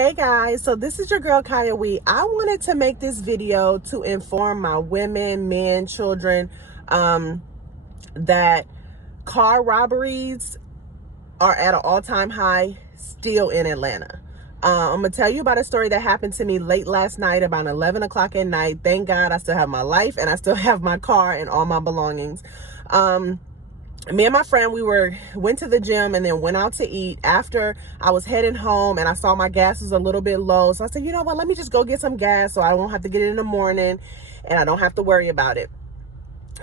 Hey guys, so this is your girl Kaya Wee. I wanted to make this video to inform my women, men, children that car robberies are at an all-time high still in Atlanta. I'm gonna tell you about a story that happened to me late last night, about 11 o'clock at night. Thank God I still have my life and I still have my car and all my belongings. Me and my friend, went to the gym and then went out to eat. After I was heading home and I saw my gas was a little bit low, so I said, you know what, let me just go get some gas so I won't have to get it in the morning and I don't have to worry about it.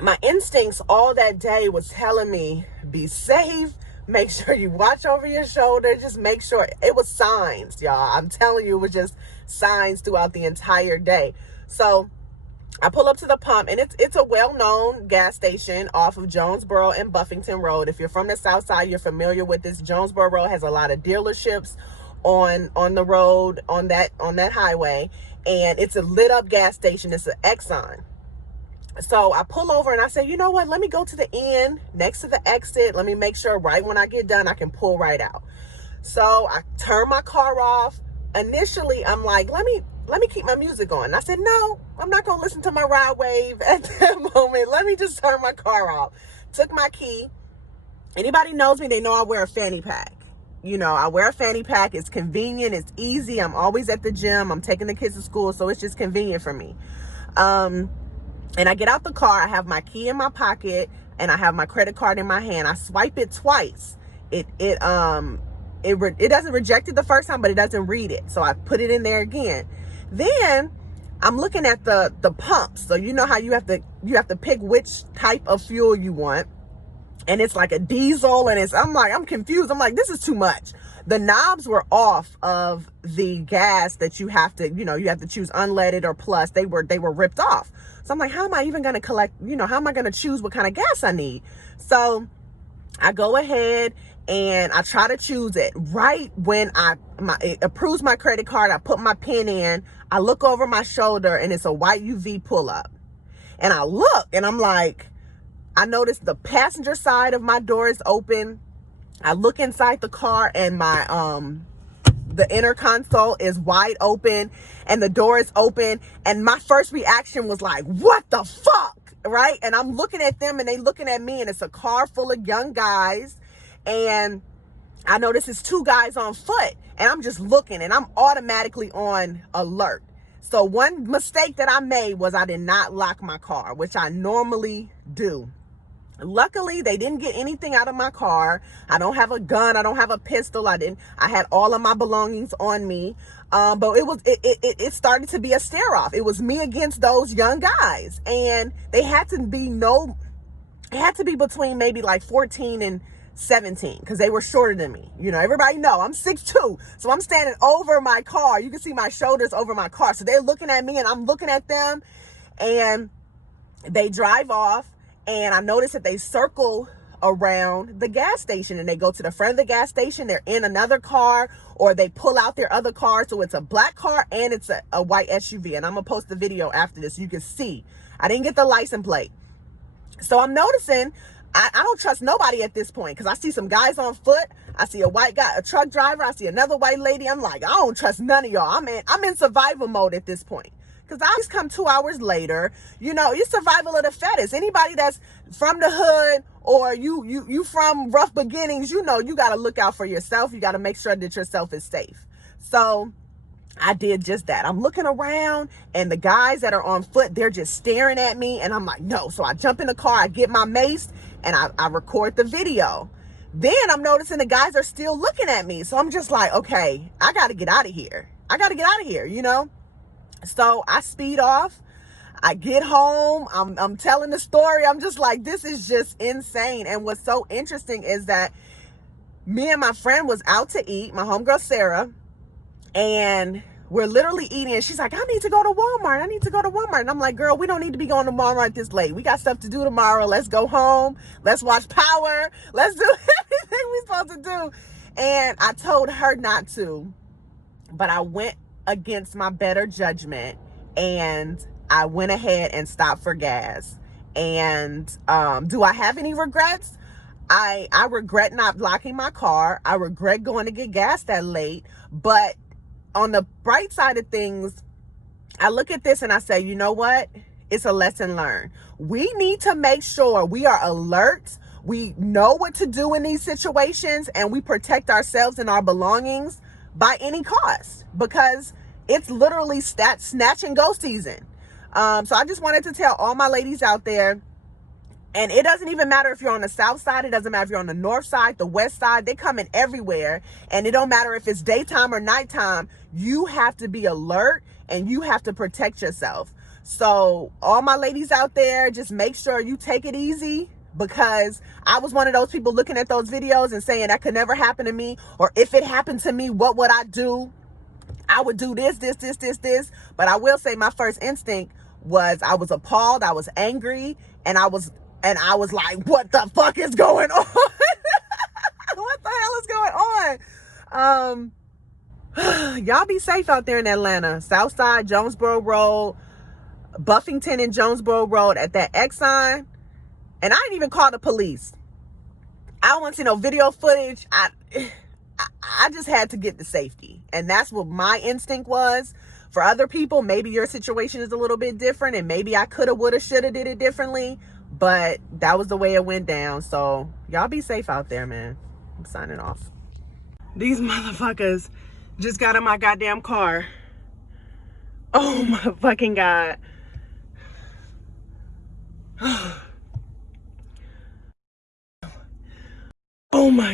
My instincts all that day was telling me, be safe, make sure you watch over your shoulder, just make sure. It was signs, y'all. I'm telling you, it was just signs throughout the entire day. So I pull up to the pump, and it's a well-known gas station off of Jonesboro and Buffington Road. If you're from the South Side, you're familiar with this. Jonesboro Road has a lot of dealerships on the road, on that highway, and it's a lit up gas station. It's an Exxon. So I pull over and I say, you know what, let me go to the end next to the exit. Let me make sure right when I get done, I can pull right out. So I turn my car off. Initially, I'm like, let me keep my music on. And I said, no, I'm not going to listen to my ride wave at that moment. Let me just turn my car off. Took my key. Anybody knows me, they know I wear a fanny pack. You know, I wear a fanny pack. It's convenient. It's easy. I'm always at the gym. I'm taking the kids to school, so it's just convenient for me. And I get out the car. I have my key in my pocket, and I have my credit card in my hand. I swipe it twice. It doesn't reject it the first time, but it doesn't read it. So I put it in there again. Then I'm looking at the pumps. So you know how you have to pick which type of fuel you want. And it's like a diesel, and I'm confused. I'm like, this is too much. The knobs were off of the gas that you have to choose unleaded or plus. They were ripped off. So I'm like, how am I even going to how am I going to choose what kind of gas I need? So I go ahead and I try to choose it. Right when it approves my credit card, I put my PIN in, I look over my shoulder, and it's a white UV pull-up. And I look, and I'm like, I noticed the passenger side of my door is open. I look inside the car, and the inner console is wide open, and the door is open. And my first reaction was like, what the fuck, right? And I'm looking at them, and they looking at me, and it's a car full of young guys. And I notice it's two guys on foot, and I'm just looking, and I'm automatically on alert. So one mistake that I made was I did not lock my car, which I normally do. Luckily, they didn't get anything out of my car. I don't have a gun. I don't have a pistol. I had all of my belongings on me. But it started to be a stare off. It was me against those young guys. And it had to be between maybe like 14 and 17, because they were shorter than me. You know, everybody know I'm 6'2", so I'm standing over my car. You can see my shoulders over my car. So they're looking at me, and I'm looking at them, and they drive off. And I noticed that they circle around the gas station, and they go to the front of the gas station. They're in another car, or they pull out their other car. So it's a black car and it's a white SUV. And I'm going to post the video after this so you can see. I didn't get the license plate. So I'm noticing I don't trust nobody at this point, because I see some guys on foot. I see a white guy, a truck driver. I see another white lady. I'm like, I don't trust none of y'all. I'm in survival mode at this point. Because I just come 2 hours later. You know, it's survival of the fittest. Anybody that's from the hood, or you from rough beginnings, you know, you got to look out for yourself. You got to make sure that yourself is safe. So I did just that. I'm looking around, and the guys that are on foot, they're just staring at me. And I'm like, no. So I jump in the car, I get my mace, and I record the video. Then I'm noticing the guys are still looking at me. So I'm just like, okay, I got to get out of here. You know? So I speed off. I get home. I'm telling the story. I'm just like, this is just insane. And what's so interesting is that me and my friend was out to eat, my homegirl Sarah, and we're literally eating. And she's like, I need to go to Walmart. And I'm like, girl, we don't need to be going to Walmart this late. We got stuff to do tomorrow. Let's go home. Let's watch Power. Let's do everything we're supposed to do. And I told her not to, but I went against my better judgment, and I went ahead and stopped for gas. And do I have any regrets? I regret not locking my car. I regret going to get gas that late, but on the bright side of things, I look at this and I say, you know what? It's a lesson learned. We need to make sure we are alert. We know what to do in these situations, and we protect ourselves and our belongings by any cost, because it's literally snatch and go season. So I just wanted to tell all my ladies out there, and it doesn't even matter if you're on the south side. It doesn't matter if you're on the north side, the west side. They come in everywhere. And it don't matter if it's daytime or nighttime. You have to be alert and you have to protect yourself. So all my ladies out there, just make sure you take it easy, because I was one of those people looking at those videos and saying that could never happen to me. Or if it happened to me, what would I do? I would do this. But I will say my first instinct was I was appalled. I was angry. And I was like, what the fuck is going on? What the hell is going on? Y'all be safe out there in Atlanta. Southside, Jonesboro Road, Buffington and Jonesboro Road at that Exxon. And I didn't even call the police. I don't want to see no video footage. I just had to get the safety. And that's what my instinct was. For other people, maybe your situation is a little bit different, and maybe I coulda, woulda, shoulda did it differently. But that was the way it went down. So y'all be safe out there, man. I'm signing off. These motherfuckers just got in my goddamn car. Oh my fucking God. Oh my